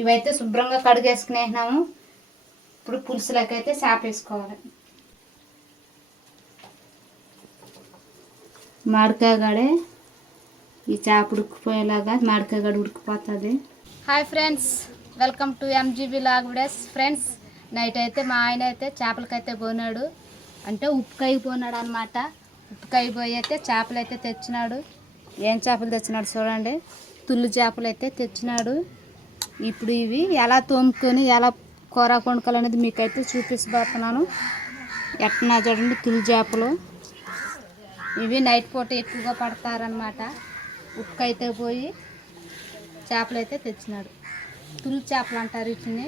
ఇవైతే శుభ్రంగా కడిగేసుకునేసినాము. ఇప్పుడు పులుసులకైతే చేప వేసుకోవాలి. మామిడికాయ గడే ఈ చేప ఉడికిపోయేలాగా మామిడికాయ గడ ఉడికిపోతుంది. Hi friends, welcome to MGB vlog videos. Friends, night అయితే మా ఆయన అయితే చేపలకైతే పోయినాడు, అంటే ఉప్పుకాయ పోయినాడు అనమాట. ఉప్పుకాయ పోయి అయితే చేపలు అయితే తెచ్చినాడు. ఏం చేపలు తెచ్చినాడు చూడండి, తుల్లు చేపలు అయితే తెచ్చినాడు. ఇప్పుడు ఇవి ఎలా తోముకొని ఎలా కూర కొనుక్కోవాలనేది మీకైతే చూపిస్తాను. ఎట్టనా చూడండి, తుల్లు చేపలు ఇవి నైట్ పూట ఎక్కువగా పడతారనమాట. ఉప్పుకైతే పోయి చేపలు అయితే తెచ్చినాడు. తుల్లు చేపలు అంటారు వీటిని.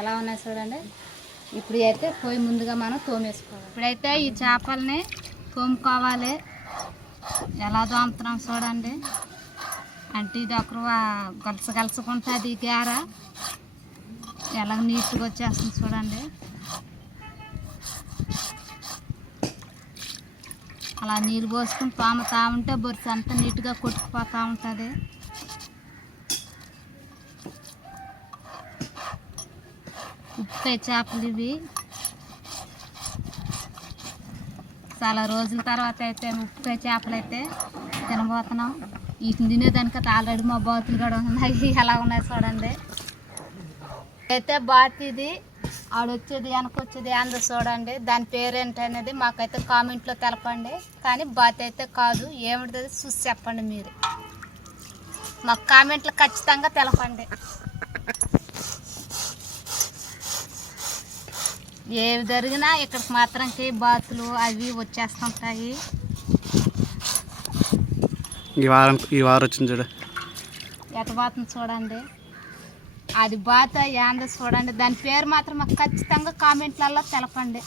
ఎలా ఉన్నాయి చూడండి. ఇప్పుడు అయితే పోయి ముందుగా మనం తోమేసుకోవాలి. ఇప్పుడైతే ఈ చేపల్ని తోముకోవాలి. ఎలా తోముతున్నాం చూడండి. అంటే ఇది ఒకరు గలసుకుంటుంది గేర. ఎలా నీట్గా వచ్చేస్తుంది చూడండి. అలా నీళ్ళు పోసుకుని తోముతా ఉంటే బొరుసు అంతా నీట్గా కొట్టుకుపోతూ ఉంటుంది. ఉప్పుకాయ చేపలు ఇవి. చాలా రోజుల తర్వాత అయితే ఉప్పుకాయ చేపలు అయితే తినబోతున్నాం. వీటిని తినేదానికైతే ఆల్రెడీ మా బాతులు కూడా ఉన్నాయి. ఎలా ఉన్నాయి చూడండి. అయితే బాత్ ఇది ఆడొచ్చేది వెనకొచ్చేది అందరూ చూడండి. దాని పేరేంటనేది మాకైతే కామెంట్లో తెలపండి. కానీ బాత్ అయితే కాదు, ఏమిటది చూసి చెప్పండి. మీరు మాకు కామెంట్లో ఖచ్చితంగా తెలపండి. ఏవి జరిగినా ఇక్కడికి మాత్రంకి బాతులు అవి వచ్చేస్తుంటాయి. ఈ వారం వచ్చింది చూడ ఎట బాతుని చూడండి. అది బాత ఏందో చూడండి. దాని పేరు మాత్రం మాకు ఖచ్చితంగా కామెంట్లలో తెలపండి.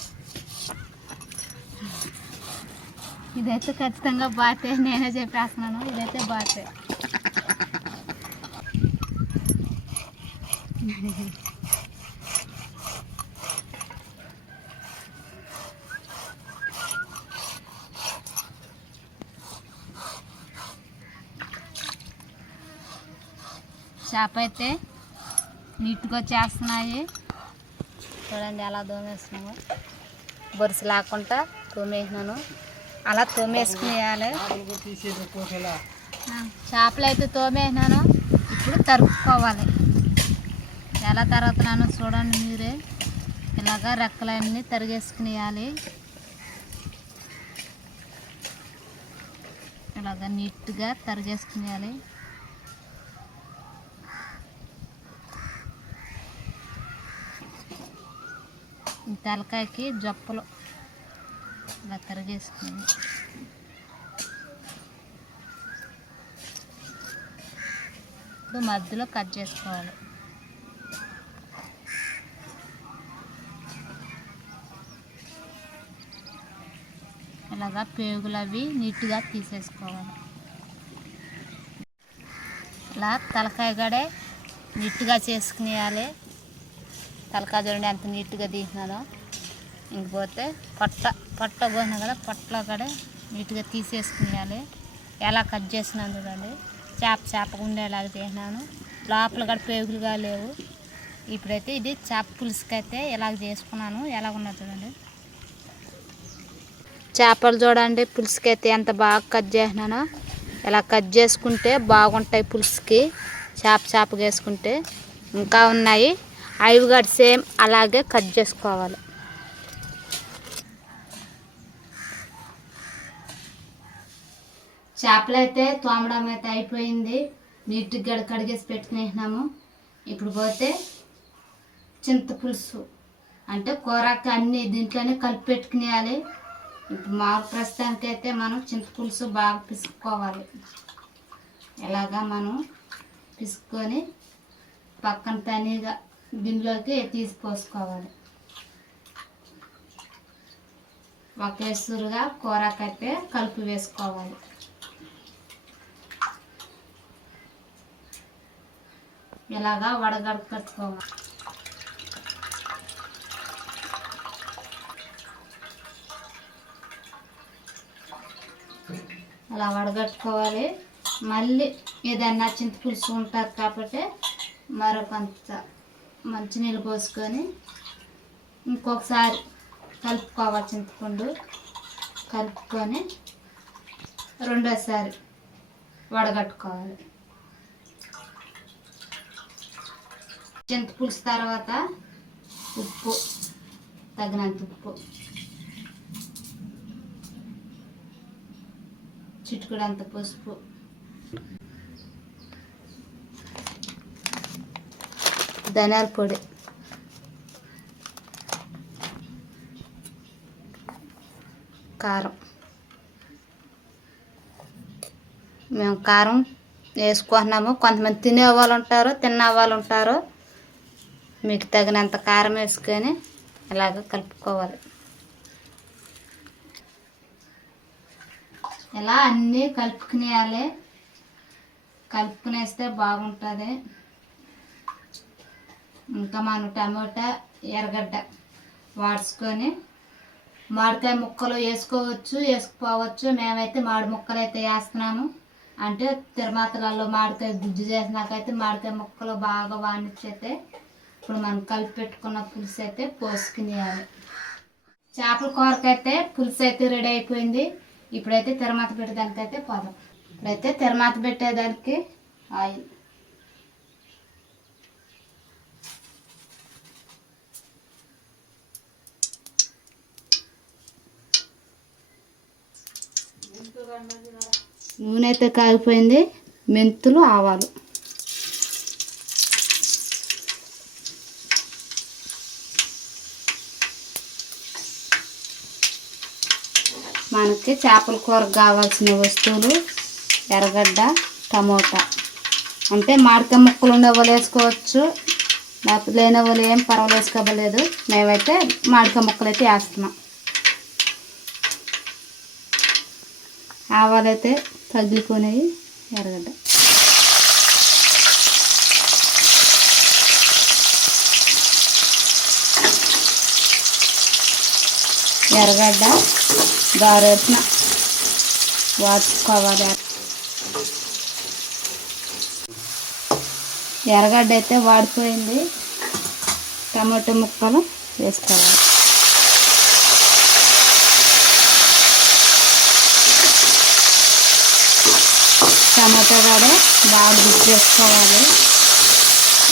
ఇదైతే ఖచ్చితంగా బాతే, నేనే చెప్పేస్తున్నాను. ఇదైతే బాతే. చేప అయితే నీట్గా చేస్తున్నాయి చూడండి. ఎలా తోమేస్తున్నాము, బొరుసు లేకుండా తోమేసినాను. అలా తోమేసుకునేయాలి. చేపలు అయితే తోమేసినాను. ఇప్పుడు తరుక్కోవాలి. ఎలా తరుగుతున్నానో చూడండి మీరే. ఇలాగా రెక్కలన్నీ తరిగేసుకునేయాలి. ఇలాగా నీట్గా తరిగేసుకునేయాలి. తలకాయకి జప్పులు ఇలా తరిగేసుకుని ఇప్పుడు మధ్యలో కట్ చేసుకోవాలి. ఇలాగా పేగులు అవి నీట్గా తీసేసుకోవాలి. ఇలా తలకాయ గడే నీట్గా చేసుకునేయాలి. తలకాయ చూడండి ఎంత నీట్గా తీసినానో. ఇంకపోతే పొట్ట పోసినా కదా, పొట్టలో కూడా నీట్గా తీసేసుకునేయాలి. ఎలా కట్ చేసినాను చూడండి. చేప ఉండేలాగా చేసినాను. లోపల కూడా పేగులుగా లేవు. ఇప్పుడైతే ఇది చేప పులుసుకి అయితే ఇలాగ చేసుకున్నాను. ఎలా ఉన్నది చూడండి. చేపలు చూడండి పులుసుకి అయితే ఎంత బాగా కట్ చేసినానో. ఇలా కట్ చేసుకుంటే బాగుంటాయి పులుసుకి. చేపగా వేసుకుంటే ఇంకా ఉన్నాయి. అవి కూడా సేమ్ అలాగే కట్ చేసుకోవాలి. చేపలు అయితే తోమడం అయితే అయిపోయింది. నీట్గా కడిగేసి పెట్టుకునేసినాము. ఇప్పుడు పోతే చింతపులుసు అంటే కూరకి అన్నీ దీంట్లోనే కలిపి పెట్టుకునేయాలి. ఇప్పుడు ప్రస్తుతానికి అయితే మనం చింతపులుసు బాగా పిసుక్కోవాలి. ఇలాగా మనం పిసుక్కొని పక్కన తనీగా గిన్నెలోకి తీసి పోసుకోవాలి. ఒకేసురుగా కూరకైతే కలిపి వేసుకోవాలి. ఇలాగా వడగట్టుకోవాలి. అలా వడగట్టుకోవాలి. మళ్ళీ ఏదన్నా చింతపులుసు ఉంటుంది కాబట్టి మరొకంత మంచినీళ్ళు పోసుకొని ఇంకొకసారి కలుపుకోవాలి. చింతపండు కలుపుకొని రెండోసారి వడగట్టుకోవాలి. చింతపులుసు తర్వాత ఉప్పు, తగినంత ఉప్పు, చిటికెడంత పసుపు, ధనియాల పొడి, కారం. మేము కారం వేసుకుంటున్నాము. కొంతమంది తినే వాళ్ళు ఉంటారు, తిన్న వాళ్ళు ఉంటారు. మీకు తగినంత కారం వేసుకొని ఇలాగ కలుపుకోవాలి. ఇలా అన్నీ కలుపుకునేయాలి. కలుపుకునేస్తే బాగుంటుంది. ఇంకా మనం టమాటా, ఎర్రగడ్డ వాడుకొని మామిడికాయ ముక్కలు వేసుకోవచ్చు, వేసుకోవచ్చు. మేమైతే మామిడి ముక్కలు అయితే వేస్తున్నాము. అంటే తిరుమాతలలో మామిడికాయ గుజ్జు చేసినాకైతే మామిడికాయ ముక్కలు బాగా వాణిచ్చైతే ఇప్పుడు మనం కలిపి పెట్టుకున్న పులుసు అయితే పోసుకునేయాలి. చేపల కూరకైతే పులుసు అయితే రెడీ అయిపోయింది. ఇప్పుడైతే తిరుమాత పెట్టేదానికి అయితే పోదాం. ఇప్పుడైతే తిరుమాత పెట్టేదానికి ఆయిల్, నూనె అయితే కాగిపోయింది. మెంతులు, ఆవాలు, మనకి చేపల కూరకు కావాల్సిన వస్తువులు ఎర్రగడ్డ, టమోటా. అంటే మామిడికాయ ముక్కలు ఉండే వాళ్ళు వేసుకోవచ్చు, లేకపోతే లేని వాళ్ళు ఏం పర్వాలేదు వేసుకోవలేదు. మేమైతే మామిడికాయ ముక్కలు అయితే వేస్తున్నాం. ఆవాలైతే తగిలిపోయినాయి. ఎర్రగడ్డ, ఎర్రగడ్డ గారెట్న వాడుకోవాలి. ఎర్రగడ్డ అయితే వాడిపోయింది. టమాటో ముక్కలు వేసుకోవాలి. టమాటో కూడా బాగా గుజ్జు చేసుకోవాలి.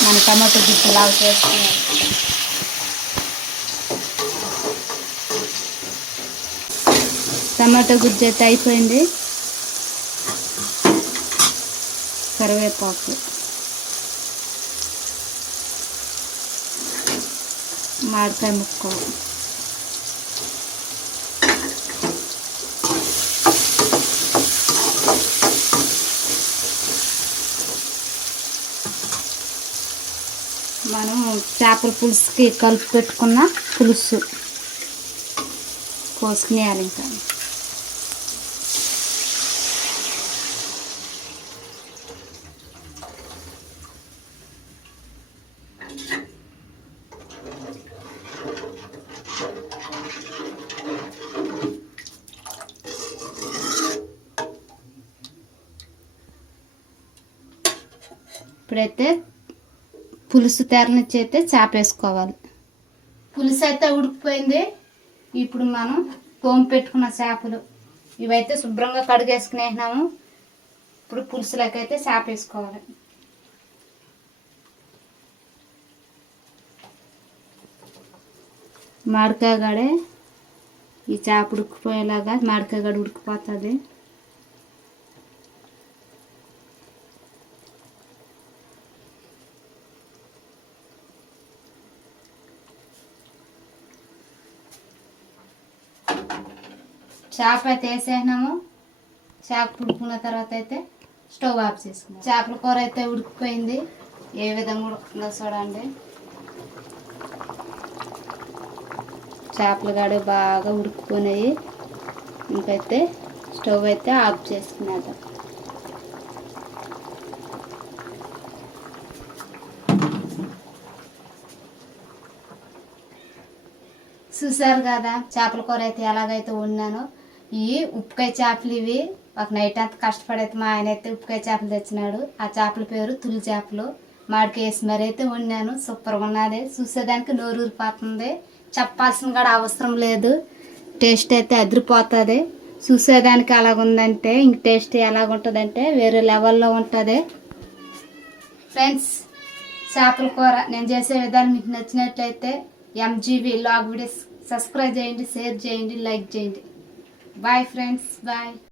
మన టమాటో గుజ్జు లాగా చేసుకోవాలి. టమాటో గుజ్జు అయితే అయిపోయింది. కరివేపాకు, మామిడికాయ ముక్కలు, మనం చేపల పులుసుకి కలిపి పెట్టుకున్న పులుసు పోసుకునేయాలి. ఇంకా ఇప్పుడైతే పులుసు తెరనిచ్చి అయితే చేప వేసుకోవాలి. పులుసు అయితే ఉడికిపోయింది. ఇప్పుడు మనం పోము పెట్టుకున్న చేపలు ఇవైతే శుభ్రంగా కడిగేసుకునేసినాము. ఇప్పుడు పులుసులోకి అయితే చేప వేసుకోవాలి. మామిడికాయ గడే ఈ చేప ఉడికిపోయేలాగా మామిడికాయ గడ ఉడికిపోతుంది. చేప అయితే వేసేసినాము. చేప ఉడుకున్న తర్వాత అయితే స్టవ్ ఆఫ్ చేసుకున్నాం. చేపల కూర అయితే ఉడికిపోయింది. ఏ విధంగా ఉడుకుతుందో చూడండి. చేపలు కాడ బాగా ఉడికిపోయినాయి. ఇంకైతే స్టవ్ అయితే ఆఫ్ చేసుకున్నాను. చూసారు కదా చేపల కూర అయితే ఎలాగైతే వండానో. ఈ ఉప్పుకాయ చేపలు ఇవి ఒక నైట్ అంతా కష్టపడైతే మా ఆయన అయితే ఉప్పుకాయ చేపలు తెచ్చినాడు. ఆ చేపల పేరు తులి చేపలు. మాడికాయ వేసి మరి అయితే వండాను. సూపర్గా ఉన్నది. చూసేదానికి నోరు ఊరిపోతుంది. చెప్పాల్సిన కూడా అవసరం లేదు. టేస్ట్ అయితే అదిరిపోతుంది. చూసేదానికి అలాగుందంటే ఇంక టేస్ట్ ఎలాగుంటుందంటే వేరే లెవెల్లో ఉంటుంది. ఫ్రెండ్స్, చేపల కూర నేను చేసే విధానం మీకు నచ్చినట్లయితే ఎంజీవి లాగ్ వీడియోస్ సబ్స్క్రైబ్ చేయండి, షేర్ చేయండి, లైక్ చేయండి. Bye friends, bye.